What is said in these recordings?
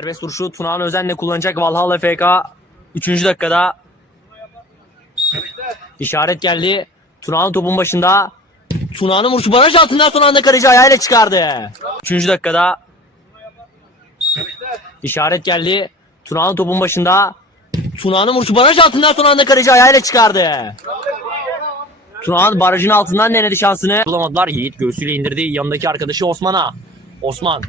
Serbest vuruşu Tunağan Özen'le kullanacak Valhalla FK 3. dakikada. İşaret geldi. Tunağan topun başında. Tunağan'ın vuruşu baraj altından son anda kaleci ayağıyla çıkardı. 3. dakikada. İşaret geldi. Tunağan topun başında. Tunağan'ın vuruşu baraj altından son anda kaleci ayağıyla çıkardı. Tunağan barajın altından denedi şansını. Bulamadılar. Yiğit göğsüyle indirdi. Yanındaki arkadaşı Osman'a. Osman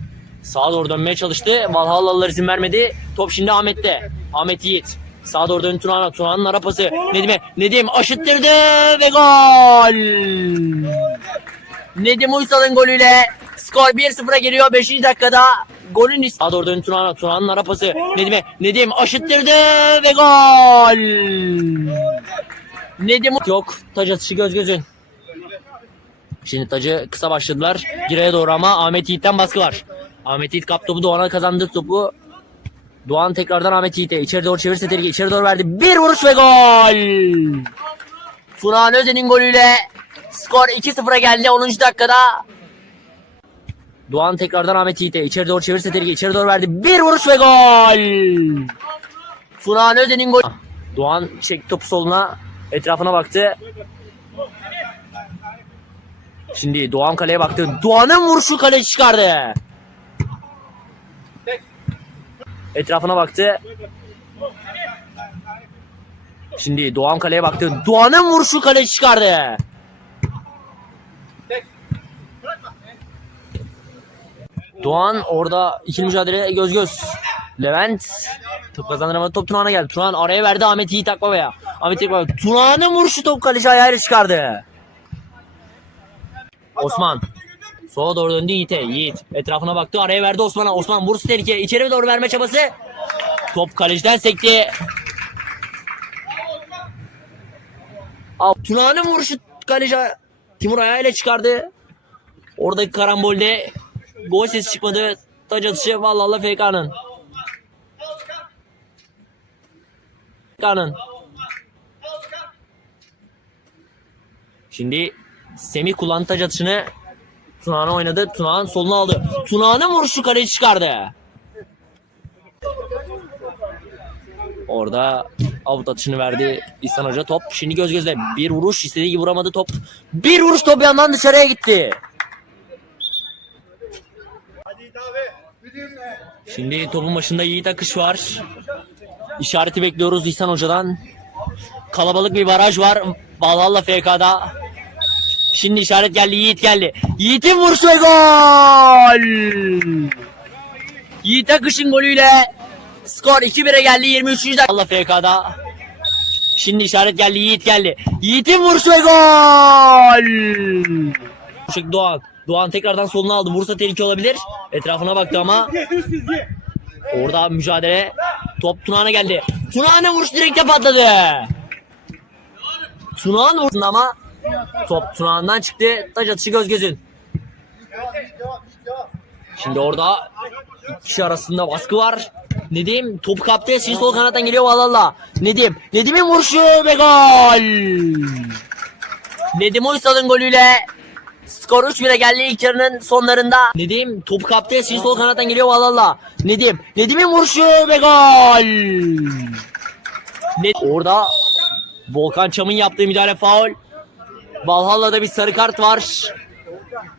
sağa doğru dönmeye çalıştı. Valhallalılar izin vermedi. Top şimdi Ahmet'te. Ahmet Yiğit. Sağa doğru döndü Tunağan'a. Tunağan'ın ara pası. Nedim'e. Nedim aşıttırdı ve gol. Nedim Uysal'ın golüyle skor 1-0'a geliyor 5. dakikada. Golün is- Sağa doğru döndü Tunağan'a. Tunağan'ın ara pası. Nedim'e. Nedim aşıttırdı ve gol. Nedim yok. Taç atışı göz gözün. Şimdi tacı kısa başladılar. Gireye doğru ama Ahmet Yiğit'ten baskı var. Ahmet Yiğit kap topu Doğan'a kazandı topu. Doğan tekrardan Ahmet Yiğit'e. içeri doğru çevirirse tehlike. içeri doğru verdi. Bir vuruş ve gol. Tunağan Özen'in golüyle skor 2-0'a geldi 10. dakikada. Doğan tekrardan Ahmet Yiğit'e. içeri doğru çevirirse tehlike. içeri doğru verdi. Bir vuruş ve gol. Tunağan Özen'in golü. Doğan çekti topu soluna. Etrafına baktı. Şimdi Doğan kaleye baktı. Doğan'ın vuruşu kale çıkardı. Etrafına baktı. Şimdi Doğan kaleye baktı. Doğan'ın vuruşu kale çıkardı. Doğan orada ikili mücadele göz göz. Levent top kazandıramadı. Top Tunağan'a geldi. Tunağan araya verdi Ahmet Yiğit Akbaba'ya. Ahmet Yiğit Akbaba. Tunağan'ın vuruşu top kaleci ayağıyla çıkardı. Osman. Sola doğru döndü Yiğit'e. Yiğit etrafına baktı. Araya verdi Osman'a. Osman vursu tehlike. İçeri doğru verme çabası. Top kaleciden sekti. Tuna'nın vuruşu kaleci Timur ayağıyla çıkardı. Oradaki karambolde gol sesi çıkmadı. Taç atışı vallahi FK'nın. FK'nın. Şimdi Semih kullandı taç atışını. Tunağan'a oynadı. Tunağan soluna aldı. Tunağan'ın vuruşu kaleci çıkardı. Orada avut atışını verdi İhsan Hoca top. Şimdi göz gözle bir vuruş istediği gibi vuramadı top. Bir vuruş top yandan dışarıya gitti. Şimdi topun başında Yiğit Akış var. İşareti bekliyoruz İhsan Hoca'dan. Kalabalık bir baraj var. Valhalla FK'da. Şimdi işaret geldi. Yiğit geldi. Yiğit'in vuruşu gol! Yiğit Akış'ın golüyle skor 2-1'e geldi 23. dakika. Allah FK'da. Şimdi işaret geldi. Yiğit geldi. Yiğit'in vuruşu ve gol! Doğan. Doğan tekrardan soluna aldı. Vursa tehlike olabilir. Etrafına baktı ama. Orada mücadele. Top Tunağan'a geldi. Tunağan'a vuruş direkte patladı. Tunağan vurdu ama Top Tunağan'dan çıktı. Taç atışı göz gözün. Şimdi orada kişi arasında baskı var. Nedim topu kaptı. Şimdi sol kanattan geliyor Valhalla. Nedim. Nedim'in vuruşu ve gol. Nedim Uysal'ın golüyle skor 3-1'e geldi ilk yarının sonlarında. Nedim topu kaptı. Şimdi sol kanattan geliyor Valhalla. Nedim. Nedim'in vuruşu ve gol. Ne- Orada Volkan Çam'ın yaptığı müdahale faul. Valhalla'da bir sarı kart var.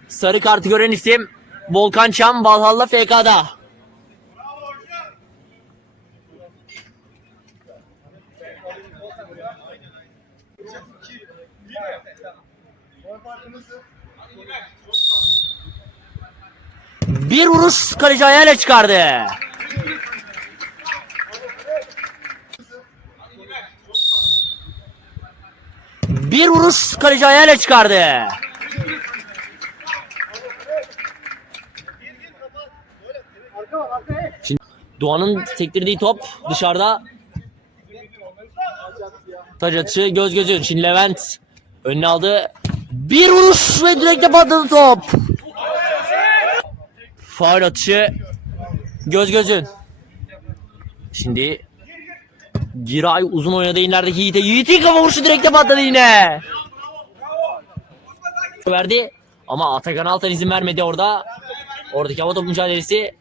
Sarı kartı gören isim Volkan Çam Valhalla FK'da. Bir vuruş kaleci ayağıyla çıkardı. Bir vuruş kaleci ayağıyla çıkardı. Şimdi Doğan'ın sektirdiği top dışarıda. Taç atışı göz gözün. Şimdi Levent önüne aldı. Bir vuruş ve direkte patladı top. Faul atışı göz gözün. Şimdi Giray uzun oynadı inlerdeki Yiğit'e. Yiğit'in kafa vuruşu direkte patladı yine. Verdi ama Atakan Altan izin vermedi orada. Oradaki hava top mücadelesi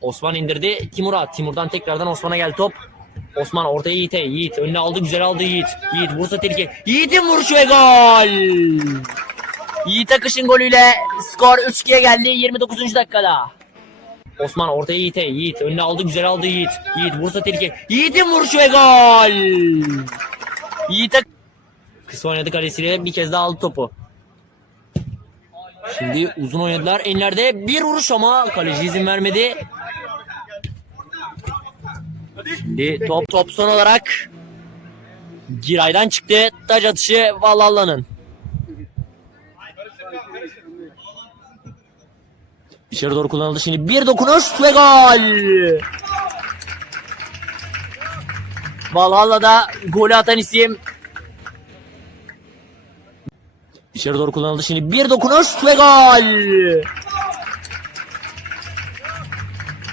Osman indirdi. Timur'a. Timur'dan tekrardan Osman'a geldi top. Osman ortaya Yiğit'e. Yiğit önüne aldı. Güzel aldı Yiğit. Yiğit vursa tehlike. Yiğit'in vuruşu ve gol. Yiğit Akış'ın golüyle skor 3-2'ye geldi 29. dakikada. Osman ortaya Yiğit'e. Yiğit önüne aldı. Güzel aldı Yiğit. Yiğit vursa tehlike. Yiğit'in vuruşu ve gol. Yiğit Ak- Kısa oynadı kalesiyle bir kez daha aldı topu. Şimdi uzun oynadılar. Enlerde bir vuruş ama kaleci izin vermedi. Şimdi top top son olarak Giray'dan çıktı. Taç atışı Valhalla'nın. İçeri doğru kullanıldı şimdi. Bir dokunuş ve gol. Valhalla'da golü atan isim İçeri doğru kullanıldı şimdi. Bir dokunuş ve gol.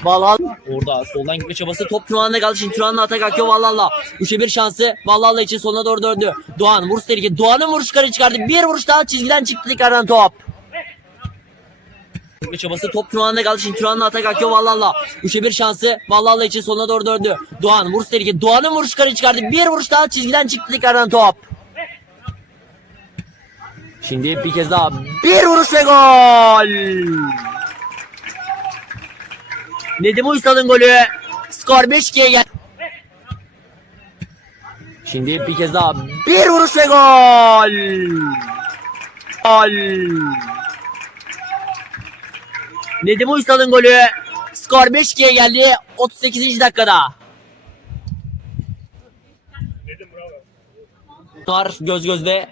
Valhalla orada soldan gitme çabası top Turan'da kaldı şimdi Turan'la atak akıyor Valhalla. Üçe bir şansı Valhalla için sonuna doğru döndü. Doğan vuruş tehlike. Doğan'ın vuruş karı çıkardı. Bir vuruş daha çizgiden çıktı tekrardan top. Gitme çabası top Turan'da kaldı şimdi Turan'la atak akıyor Valhalla. Üçe bir şansı Valhalla için sonuna doğru döndü. Doğan vuruş tehlike. Doğan'ın vuruş karı çıkardı. Bir vuruş daha çizgiden çıktı tekrardan top. Şimdi bir kez daha bir vuruş ve gol. Nedim Uysal'ın golü. Skor 5-2'ye gel. Şimdi bir kez daha bir vuruş ve gol. Gol. Nedim Uysal'ın golü. Skor 5-2'ye geldi 38. dakikada. Bunlar göz gözde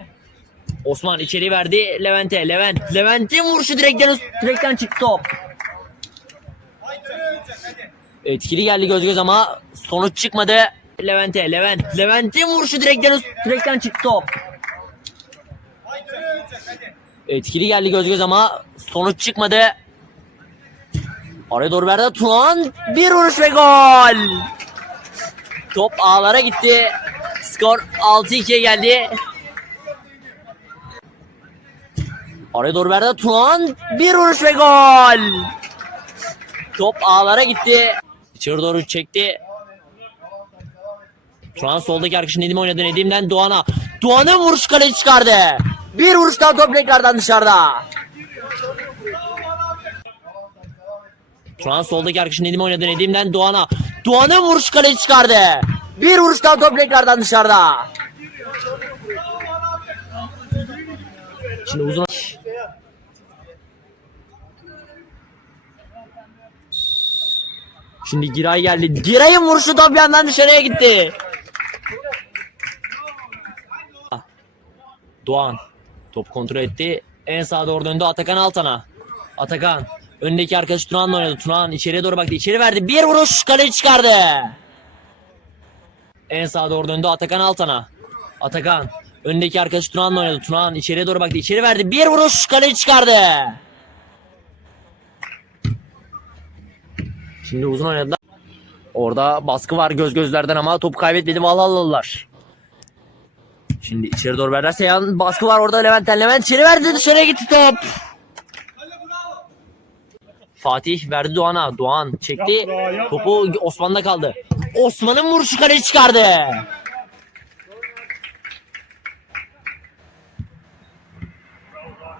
Osman içeri verdi Levent'e. Levent. Levent'in vuruşu direkten, direkten çıktı top. Etkili geldi göz göz ama sonuç çıkmadı. Levent'e. Levent. Levent'in vuruşu direkten, direkten çıktı top. Etkili geldi göz göz ama sonuç çıkmadı. Araya doğru verdi. Tuğan bir vuruş ve gol. Top ağlara gitti. Skor 6-2'ye geldi. Araya doğru verdi. Tuğan bir vuruş ve gol. Top ağlara gitti. İçeri doğru çekti. Tuğan soldaki arkadaşı Nedim oynadı. Nedim'den Doğan'a. Doğan'ın vuruş kaleci çıkardı. Bir vuruş daha top tekrardan dışarıda. Tuğan soldaki arkadaşı Nedim oynadı. Nedim'den Doğan'a. Doğan'ın vuruş kaleci çıkardı. Bir vuruş daha top tekrardan dışarıda. Şimdi uzun Şimdi Giray geldi. Giray'ın vuruşu top bir yandan dışarıya gitti. Doğan top kontrol etti. En sağa doğru döndü Atakan Altan'a. Atakan öndeki arkadaş Tunağan'la oynadı. Tunağan içeriye doğru baktı. İçeri verdi. Bir vuruş kaleci çıkardı. En sağa doğru döndü Atakan Altan'a. Atakan öndeki arkadaş Tunağan'la oynadı. Tunağan içeriye doğru baktı. İçeri verdi. Bir vuruş kaleci çıkardı. Şimdi uzun oynadılar. Orada baskı var göz gözlerden ama topu kaybetmedi Valhallalılar. Şimdi içeri doğru verdi. Seyhan baskı var orada Levent'ten. Levent içeri verdi dışarıya gitti top. Fatih verdi Doğan'a. Doğan çekti. Topu Osman'da kaldı. Osman'ın vuruşu kaleci çıkardı.